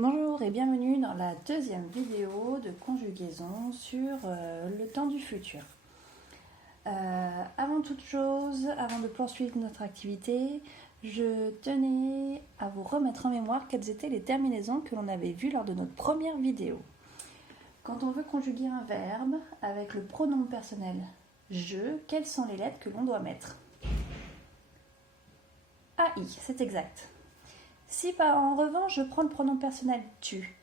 Bonjour et bienvenue dans la deuxième vidéo de conjugaison sur le temps du futur. Avant toute chose, avant de poursuivre notre activité, je tenais à vous remettre en mémoire quelles étaient les terminaisons que l'on avait vues lors de notre première vidéo. Quand on veut conjuguer un verbe avec le pronom personnel je, quelles sont les lettres que l'on doit mettre? AI, c'est exact. Si en revanche je prends le pronom personnel tu,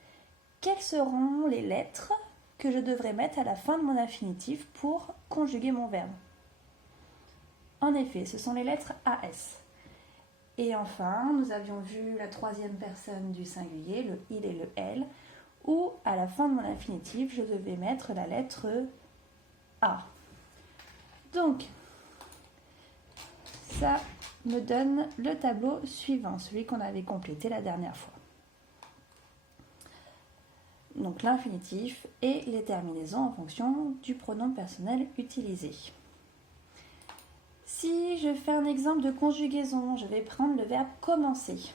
quelles seront les lettres que je devrais mettre à la fin de mon infinitif pour conjuguer mon verbe? En effet, ce sont les lettres AS. Et enfin, nous avions vu la troisième personne du singulier, le il et le elle, où à la fin de mon infinitif, je devais mettre la lettre A. Donc, ça me donne le tableau suivant, celui qu'on avait complété la dernière fois. Donc l'infinitif et les terminaisons en fonction du pronom personnel utilisé. Si je fais un exemple de conjugaison, je vais prendre le verbe commencer.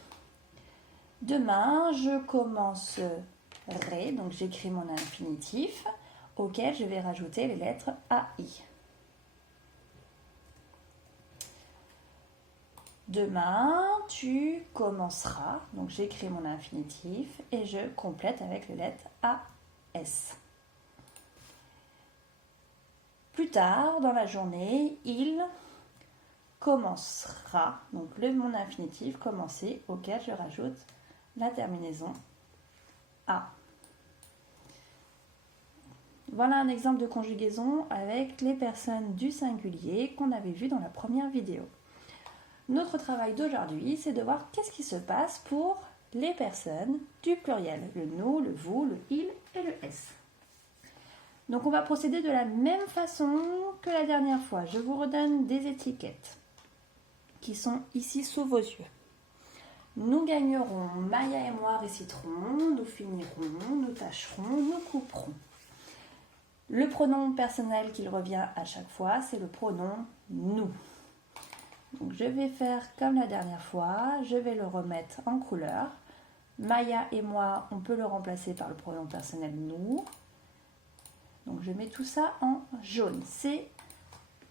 Demain, je commencerai, donc j'écris mon infinitif, auquel je vais rajouter les lettres AI. Demain, tu commenceras, donc j'écris mon infinitif et je complète avec les lettres AS. Plus tard, dans la journée, il commencera, donc mon infinitif commencer, auquel je rajoute la terminaison A. Voilà un exemple de conjugaison avec les personnes du singulier qu'on avait vu dans la première vidéo. Notre travail d'aujourd'hui, c'est de voir qu'est-ce qui se passe pour les personnes du pluriel, le nous, le vous, le il et le s. Donc on va procéder de la même façon que la dernière fois. Je vous redonne des étiquettes qui sont ici sous vos yeux. Nous gagnerons, Maya et moi réciterons, nous finirons, nous tâcherons, nous couperons. Le pronom personnel qui revient à chaque fois, c'est le pronom nous. Donc je vais faire comme la dernière fois, je vais le remettre en couleur. Maya et moi, on peut le remplacer par le pronom personnel nous. Donc je mets tout ça en jaune. C'est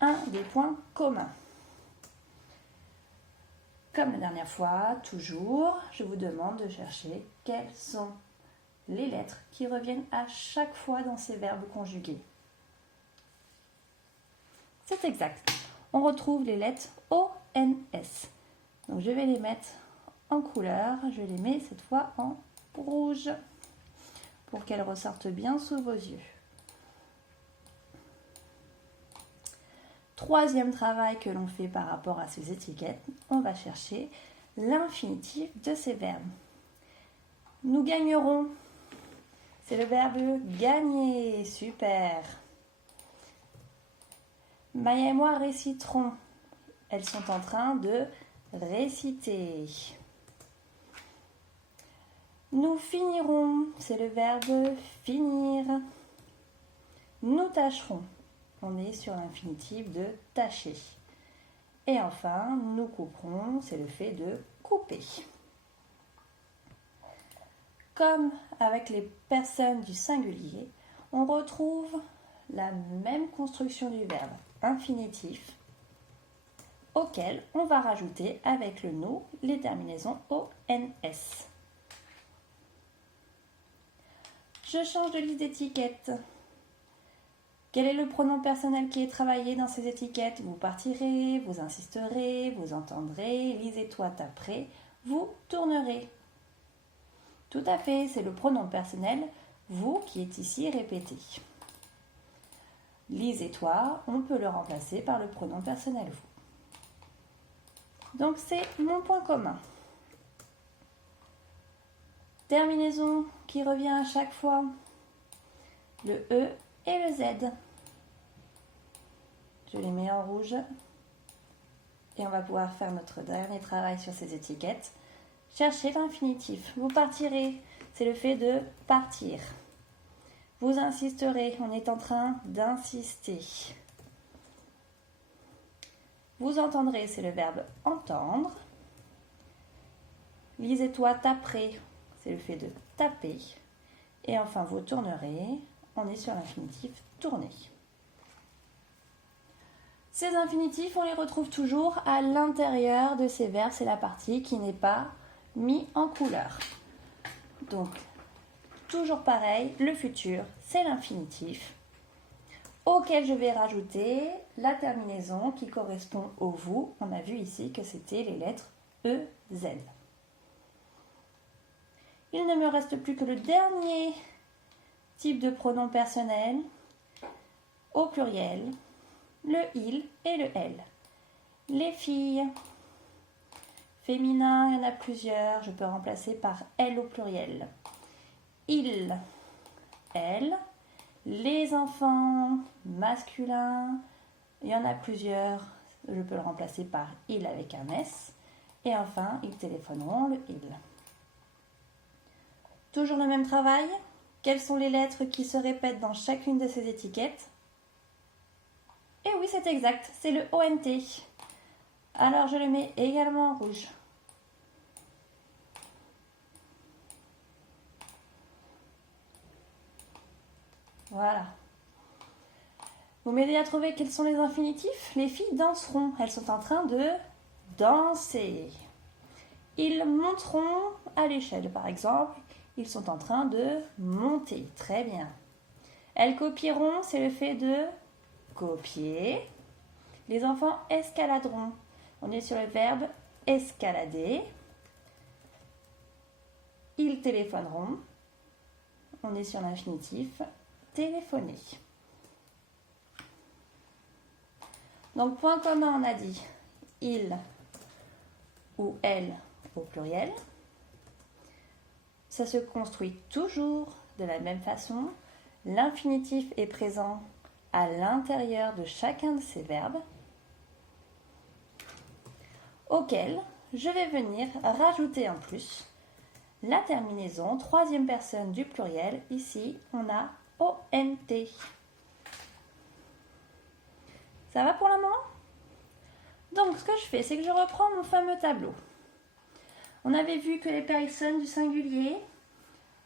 un des points communs. Comme la dernière fois, toujours, je vous demande de chercher quelles sont les lettres qui reviennent à chaque fois dans ces verbes conjugués. C'est exact. On retrouve les lettres ONS. Donc je vais les mettre en couleur. Je les mets cette fois en rouge pour qu'elles ressortent bien sous vos yeux. Troisième travail que l'on fait par rapport à ces étiquettes, on va chercher l'infinitif de ces verbes. Nous gagnerons. C'est le verbe gagner. Super. Maya et moi réciterons. Elles sont en train de réciter. Nous finirons. C'est le verbe finir. Nous tâcherons. On est sur l'infinitif de tâcher. Et enfin, nous couperons. C'est le fait de couper. Comme avec les personnes du singulier, on retrouve la même construction du verbe infinitif auquel on va rajouter avec le nous les terminaisons ONS. Je change de liste d'étiquettes. Quel est le pronom personnel qui est travaillé dans ces étiquettes? Vous partirez, vous insisterez, vous entendrez, lisez-toi, taperez, vous tournerez. Tout à fait, c'est le pronom personnel vous qui est ici répété. Lisez-toi, on peut le remplacer par le pronom personnel vous. Donc c'est mon point commun. Terminaison qui revient à chaque fois. Le E et le Z. Je les mets en rouge. Et on va pouvoir faire notre dernier travail sur ces étiquettes. Cherchez l'infinitif. Vous partirez, c'est le fait de partir. Vous insisterez, on est en train d'insister. Vous entendrez, c'est le verbe entendre. Lisez-toi, taperez, c'est le fait de taper. Et enfin, vous tournerez, on est sur l'infinitif tourner. Ces infinitifs, on les retrouve toujours à l'intérieur de ces verbes, c'est la partie qui n'est pas mise en couleur. Donc, toujours pareil, le futur, c'est l'infinitif, auquel je vais rajouter la terminaison qui correspond au vous. On a vu ici que c'était les lettres E, Z. Il ne me reste plus que le dernier type de pronom personnel au pluriel, le il et le elle. Les filles, féminin, il y en a plusieurs, je peux remplacer par elle au pluriel. Il, elle. Les enfants, masculin, il y en a plusieurs, je peux le remplacer par il avec un S. Et enfin, ils téléphoneront, le il. Toujours le même travail. Quelles sont les lettres qui se répètent dans chacune de ces étiquettes? Et oui, c'est exact, c'est le ONT. Alors, je le mets également en rouge. Voilà. Vous m'aidez à trouver quels sont les infinitifs? Les filles danseront. Elles sont en train de danser. Ils monteront à l'échelle, par exemple. Ils sont en train de monter. Très bien. Elles copieront, c'est le fait de copier. Les enfants escaladeront. On est sur le verbe escalader. Ils téléphoneront. On est sur l'infinitif téléphoner. Donc, point commun, on a dit il ou elle au pluriel. Ça se construit toujours de la même façon. L'infinitif est présent à l'intérieur de chacun de ces verbes, auquel je vais venir rajouter en plus la terminaison, troisième personne du pluriel. Ici, on a ONT. Ça va pour le moment? Donc, ce que je fais, c'est que je reprends mon fameux tableau. On avait vu que les personnes du singulier,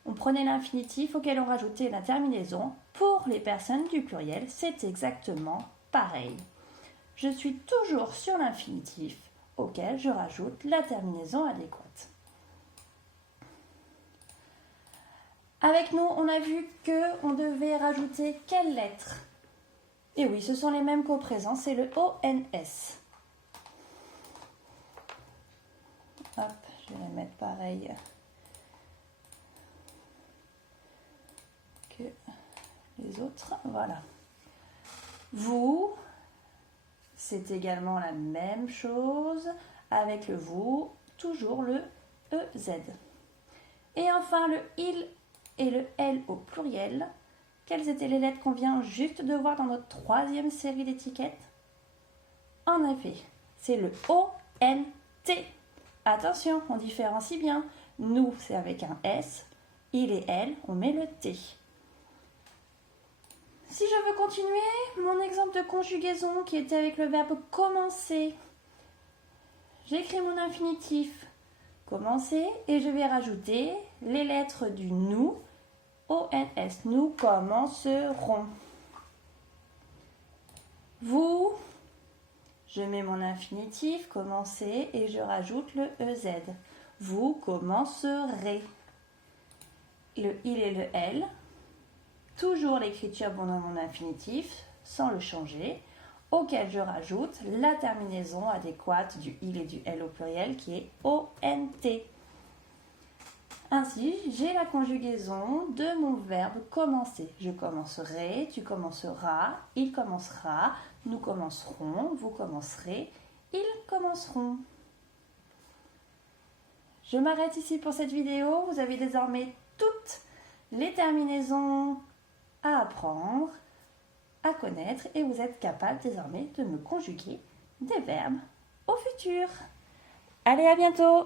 on prenait l'infinitif auquel on rajoutait la terminaison. Pour les personnes du pluriel, c'est exactement pareil. Je suis toujours sur l'infinitif auquel je rajoute la terminaison adéquate. Avec nous, on a vu qu'on devait rajouter quelle lettre? Et oui, ce sont les mêmes qu'au présent, c'est le ONS. Hop, je vais les mettre pareil que les autres. Voilà. Vous, c'est également la même chose avec le vous, toujours le EZ. Et enfin, le il et le elle au pluriel. Quelles étaient les lettres qu'on vient juste de voir dans notre troisième série d'étiquettes? En effet, c'est le ONT. Attention, on différencie bien. Nous, c'est avec un S. Il et elle, on met le T. Si je veux continuer, mon exemple de conjugaison qui était avec le verbe commencer. J'écris mon infinitif commencer et je vais rajouter les lettres du nous. ONS, nous commencerons. Vous, je mets mon infinitif, commencer, et je rajoute le EZ. Vous commencerez. Le il et le elle, toujours l'écriture dans mon infinitif, sans le changer, auquel je rajoute la terminaison adéquate du il et du elle au pluriel qui est ONT. Ainsi, j'ai la conjugaison de mon verbe commencer. Je commencerai, tu commenceras, il commencera, nous commencerons, vous commencerez, ils commenceront. Je m'arrête ici pour cette vidéo. Vous avez désormais toutes les terminaisons à apprendre, à connaître et vous êtes capable désormais de me conjuguer des verbes au futur. Allez, à bientôt!